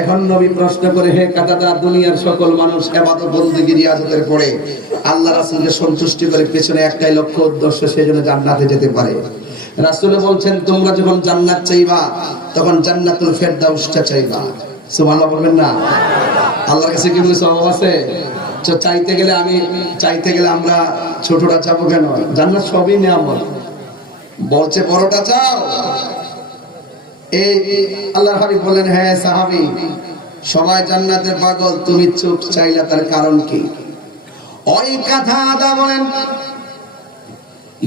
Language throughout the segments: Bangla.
এখন নবী প্রশ্ন করে, হে কাতাদা, দুনিয়ার সকল মানুষ ইবাদত বন্দেগী রিয়াজতের পরে আল্লাহ রাসূলকে সন্তুষ্টি করে পেছনে একটাই লক্ষ্য উদ্দেশ্য, সেজন্য জান্নাতে যেতে পারে। রাসূল বলছেন, তোমরা যখন জান্নাত চাইবা তখন জান্নাতুল ফেরদাউসটা চাইবা। সুবহানাল্লাহ বলবেন না? আল্লাহর কাছে কি কোনো সওয়াব আছে? তো চাইতে গেলে আমরা ছোটটা চাবো কেন? জান্নাত সবই নিয়ামত। বলছে বড়টা চাও। এই আল্লাহর হাবিব বলেন, হ্যাঁ সাহাবী, সবাই জান্নাতের পাগল, তুমি চুপ চাইলা তার কারণ কি? ওই কাতাদা বলেন,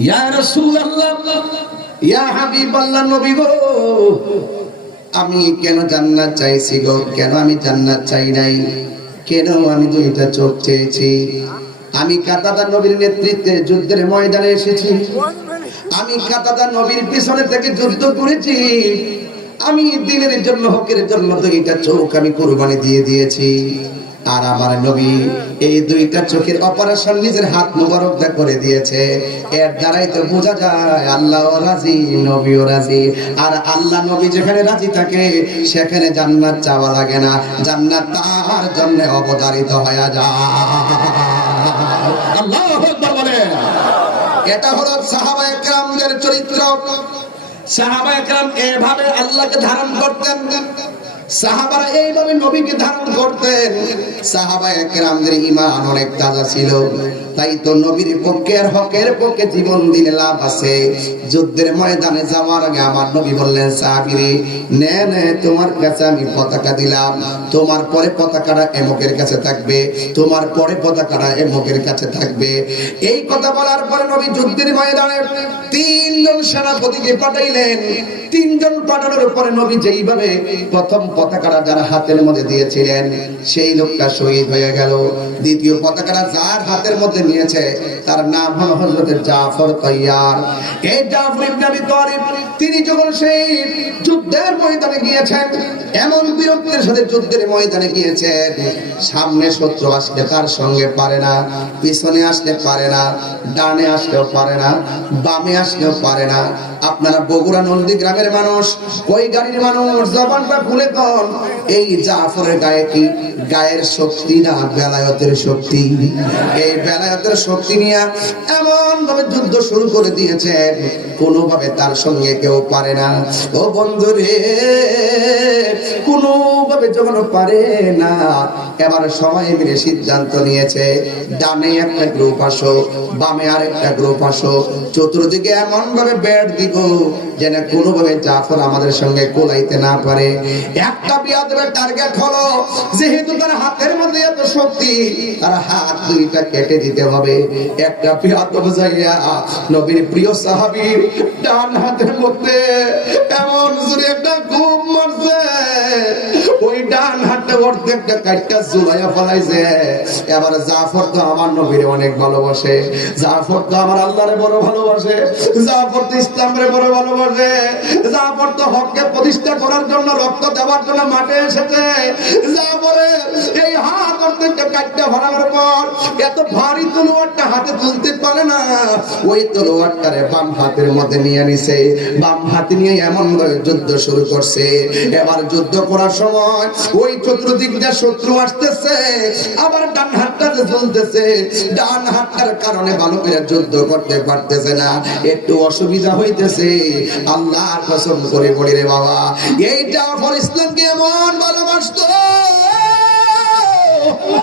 ইয়া রাসূলুল্লাহ, ইয়া হাবিবাল্লাহ, নবী গো, আমি কেন জান্নাত চাইছি গো? কেন আমি জান্নাত চাই নাই? কেন আমি দুইটা চোখ চেয়েছি? আমি কাতাদা নবীর নেতৃত্বে যুদ্ধের ময়দানে এসেছি। আমি কাতাদা নবীর পিছনে থেকে যুদ্ধ করেছি। আমি দিনের জন্য, হকের জন্য দুইটা চোখ আমি কুরবানি দিয়ে দিয়েছি। আর আমার নবী এই দুইটা চোখের অপারেশন নিজের হাত মোবারক দা করে দিয়েছে। এর দ্বারাই তো বোঝা যায় আল্লাহ রাজি, নবীও রাজি। আর আল্লাহ নবী যেখানে রাজি থাকে সেখানে জান্নাত চাওয়া লাগে না, জান্নাত তার জন্য অবধারিত হয়ে যায়। আল্লাহু আকবার বলেন। এটা হলো সাহাবায়ে কেরামদের চরিত্র। সাহাবায়ে কেরাম এভাবে আল্লাহকে ধারণ করতেন, সাহাবারা এইভাবে নবীকে ধারণ করতেন। সাহাবায়ে কেরামদের ঈমান অনেক তাজা ছিল, তাই তো নবীর পক্ষে আর হকের পক্ষে জীবন দিলে লাভ আছে। যুদ্ধের ময়দানে যাওয়ার আগে আমার নবী বললেন, সাহাবীরে নে নে, তোমার কাছে আমি পতাকা দিলাম, তোমার পরে পতাকাটা এমকের কাছে থাকবে, তোমার পরে পতাকাটা এমকের কাছে থাকবে। এই কথা বলার পরে নবী যুদ্ধের ময়দানে তিনজন সেনাপতিকে পাঠাইলেন। তিনজন পাঠানোর পরে নবী যেইভাবে প্রথম পতাকাটা যার হাতের মধ্যে দিয়েছিলেন সেই লোকটা শহীদ হয়ে গেল। দ্বিতীয় পতাকাটা যার হাতের মধ্যে নিয়েছে তার নাম হলো হযরত জাফর তাইয়ার। এই জাফর ইবনে আবি তালিব তিনি যখন সেই যুদ্ধের ময়দানে গিয়েছেন, এমন বীরত্বের সাথে যুদ্ধের ময়দানে গিয়েছেন, সামনে শত্রু আসলে তার সঙ্গে পারে না, পিছনে আসলে পারে না, ডানে আসলেও পারে না, বামে আসলেও পারে না। আপনারা বগুড়া নন্দীগ্রামের মানুষ, ওই গাড়ির মানুষ, জবানটা খুলে কোন এই জাফরের গায়ে কি গায়ের শক্তি না বেলায়েতের শক্তি? এই বেলায়েতের শক্তি নিয়ে এমন ভাবে যুদ্ধ শুরু করে দিয়েছেন, কোনোভাবে তার সঙ্গে কেউ পারে না। ও বন্ধুরে, কোনোভাবে যখন পারে না, এবার সবাই মিলে সিদ্ধান্ত নিয়েছে, ডানে একটা গ্রুপ আসো, বামে আরেকটা গ্রুপ আসো, চতুর্দিকে এমন ভাবে বেড় দিব যেন কোনোভাবে জাফর আমাদের সঙ্গে কোলাইতে না পারে। একটা বিয়াদবের টার্গেট হলো, যেহেতু তার হাতের মধ্যে এত শক্তি, তার হাত দুইটা কেটে দিতে হবে। একটা বিয়াদব যাইয়া নবীর প্রিয় সাহাবী ডান হাতের মধ্যে এমন জোরে একটা ঘুম মারছে, ওই ডান হাতটা অর্ধেকটা কাটটা ঝুলাইয়া ফেলাইছে। এবার জাফর তো আমার নবীরে অনেক ভালোবাসে, জাফর তো আমার আল্লাহরে বড় ভালোবাসে, জাফর তো ইসলামরে বড় ভালোবাসে, জাফর তো হককে প্রতিষ্ঠা করার জন্য, রক্ত দেওয়ার জন্য মাঠে এসেছে। জাফরের এই হাত অর্ধেকটা কাটটা ফেলার পর এত ভারী তলোয়ারটা হাতে তুলতে পারে না, ওই তলোয়ারটারে বাম হাতের মধ্যে নিয়ে নিছে, বাম হাতে নিয়ে এমন ভাবে যুদ্ধ শুরু করছে। এবার যুদ্ধ করার সময় ওই চতুর্দিক দিয়ে শত্রু আসতেছে, আবার ডান হাতটা চলতেছে, ডান হাতটার কারণে ভালো করে যুদ্ধ করতে পারতেছে না, একটু অসুবিধা হইতেছে। আল্লাহর কসম করে বলি রে বাবা, এই জাফর ইসলামকে এমন